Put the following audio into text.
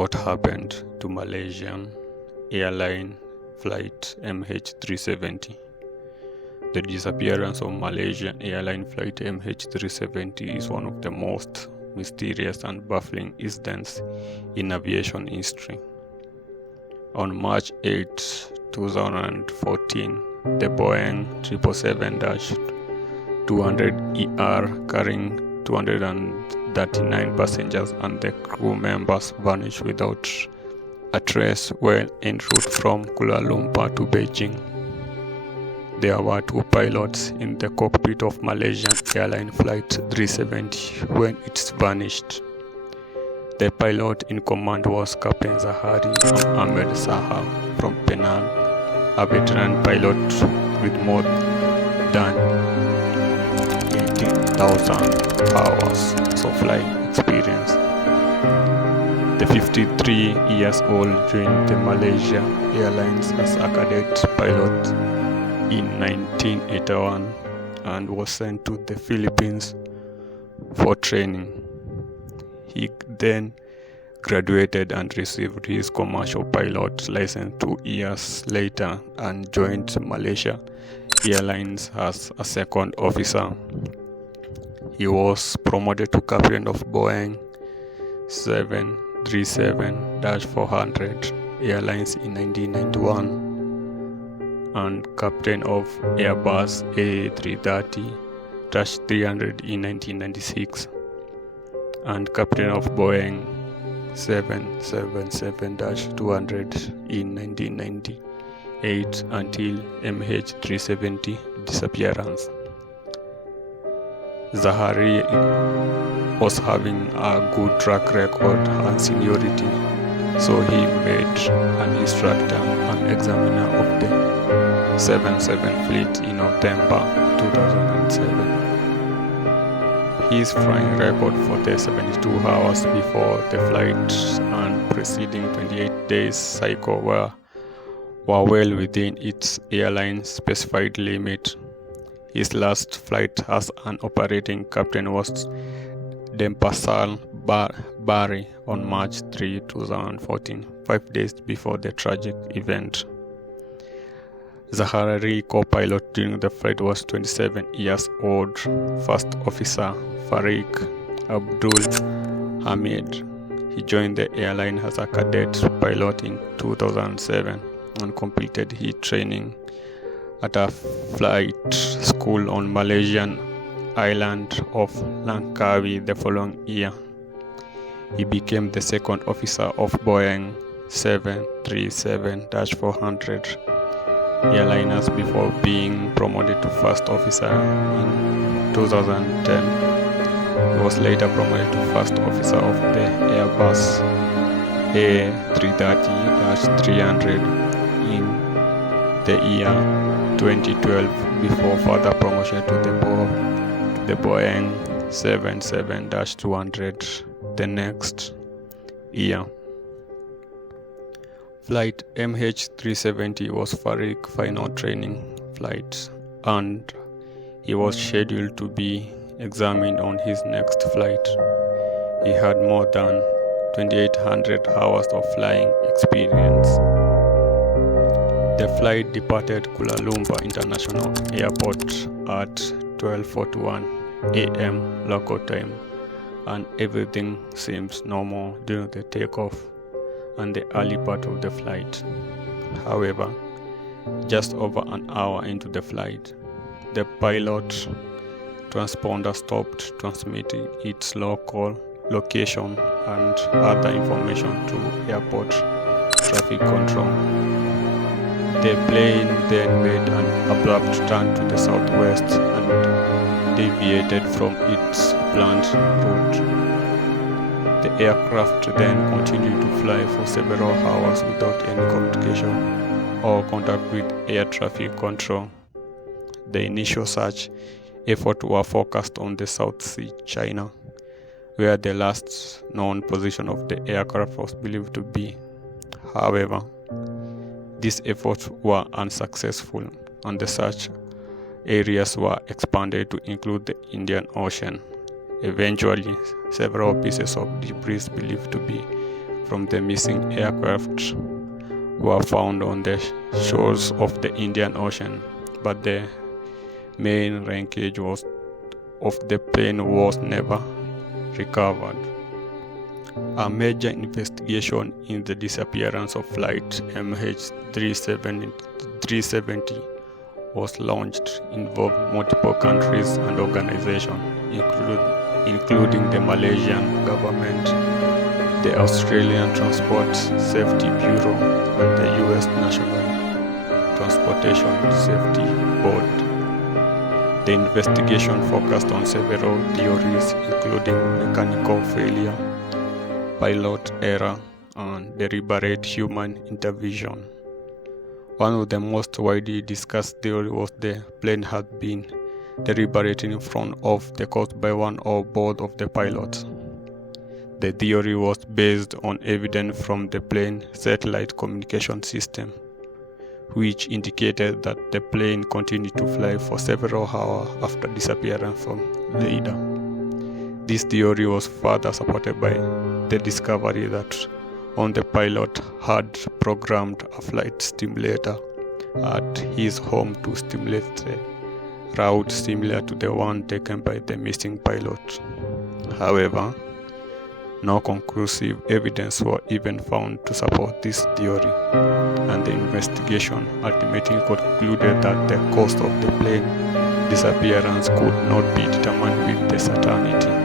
What happened to Malaysian Airlines flight MH370? The disappearance of Malaysian Airlines flight MH370 is one of the most mysterious and baffling incidents in aviation history. On March 8, 2014, the Boeing 777-200ER carrying 239 passengers and the crew members vanished without a trace when en route from Kuala Lumpur to Beijing. There were two pilots in the cockpit of Malaysian Airlines Flight 370 when it vanished. The pilot in command was Captain Zahari Ahmed Saha from Penang, a veteran pilot with more than 18,000 hours of flying experience. The 53 years old joined the Malaysia Airlines as a cadet pilot in 1981 and was sent to the Philippines for training. He then graduated and received his commercial pilot license 2 years later and joined Malaysia Airlines as a second officer. He was promoted to captain of Boeing 737-400 Airlines in 1991 and captain of Airbus A330-300 in 1996 and captain of Boeing 777-200 in 1998 until MH370 disappearance. Zahari was having a good track record and seniority, so he made an instructor and examiner of the 77 fleet in November 2007. His flying record for the 72 hours before the flight and preceding 28 days cycle were well within its airline specified limit. His last flight as an operating captain was Denpasar Bari on March 3, 2014, 5 days before the tragic event. Zahari co-pilot during the flight was 27 years old First Officer Farik Abdul Hamid. He joined the airline as a cadet pilot in 2007 and completed his training at a flight school on Malaysian island of Langkawi the following year. He became the second officer of Boeing 737-400 airliners before being promoted to first officer in 2010. He was later promoted to first officer of the Airbus A330-300 in the year 2012 before further promotion to the Boeing 77-200 the next year. Flight MH370 was Farik's final training flight and he was scheduled to be examined on his next flight. He had more than 2,800 hours of flying experience. The flight departed Kuala Lumpur International Airport at 12:41 a.m. local time, and everything seems normal during the takeoff and the early part of the flight. However, just over an hour into the flight, the pilot transponder stopped transmitting its local location and other information to airport traffic control. The plane then made an abrupt turn to the southwest and deviated from its planned route. The aircraft then continued to fly for several hours without any communication or contact with air traffic control. The initial search efforts were focused on the South Sea, China, where the last known position of the aircraft was believed to be. However, these efforts were unsuccessful, and the search areas were expanded to include the Indian Ocean. Eventually, several pieces of debris believed to be from the missing aircraft were found on the shores of the Indian Ocean, but the main wreckage of the plane was never recovered. A major investigation in the disappearance of flight MH370 was launched, involving multiple countries and organizations, including the Malaysian government, the Australian Transport Safety Bureau, and the US National Transportation Safety Board. The investigation focused on several theories, including mechanical failure, pilot error, and deliberate human intervention. One of the most widely discussed theories was the plane had been deliberately thrown off the course by one or both of the pilots. The theory was based on evidence from the plane satellite communication system, which indicated that the plane continued to fly for several hours after disappearing from radar. This theory was further supported by the discovery that the pilot had programmed a flight simulator at his home to simulate a route similar to the one taken by the missing pilot. However, no conclusive evidence was even found to support this theory, and the investigation ultimately concluded that the cause of the plane disappearance could not be determined with the certainty.